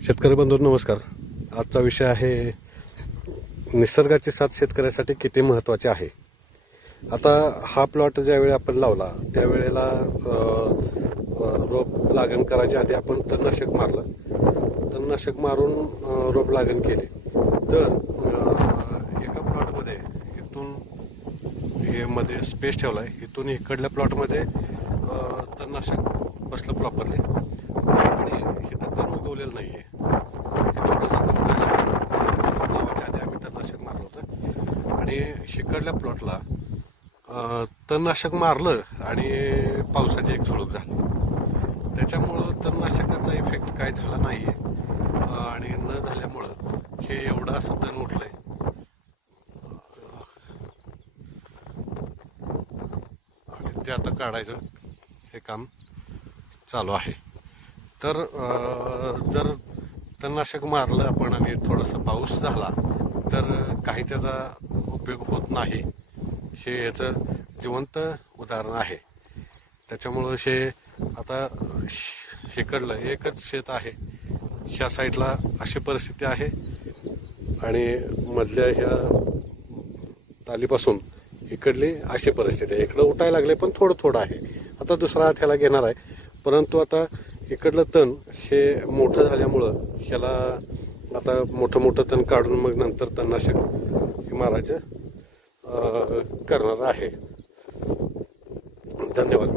शेतकरी बंधू नमस्कार. आजचा विषय आहे निसर्गाची साथ शेतकऱ्यासाठी किती महत्त्वाची आहे. आता हा प्लॉट ज्यावेळी आपण लावला त्यावेळेला रोप लागण करायच्या आधी आपण तणनाशक मारलं. तणनाशक मारून रोप लागण केले. तर एका प्लॉटमध्ये इथून हे मध्ये स्पेस ठेवला आहे, इथून इकडल्या प्लॉटमध्ये तणनाशक बसलं प्रॉपरली आणि इथं तण उगवलेलं नाही आहे. लावायच्या आधी आम्ही तणनाशक मारलं होतं आणि इकडल्या प्लॉटला तणनाशक मारलं आणि पावसाची एक झुळूक झाली. त्याच्यामुळं तणनाशकाचा इफेक्ट काय झाला नाही आणि न झाल्यामुळं हे एवढं असं तण उठलंय. आणि ते आता काढायचं हे काम चालू आहे. तर जर तणनाशक मारलं आपण आणि थोडासा पाऊस झाला तर काही त्याचा उपयोग होत नाही. हे याचं जिवंत उदाहरण आहे. त्याच्यामुळं हे आता इकडलं एकच शेत आहे, ह्या साईडला अशी परिस्थिती आहे आणि मधल्या ह्या तालीपासून इकडली अशी परिस्थिती आहे. इकडं उठायला लागले पण थोडं थोडं आहे. आता दुसरा हात ह्याला घेणार आहे, परंतु आता इकडलं तण हे मोठं झाल्यामुळं ह्याला आता मोठं तण काढून मग नंतर तणनाशक मारायचं करणार आहे. धन्यवाद.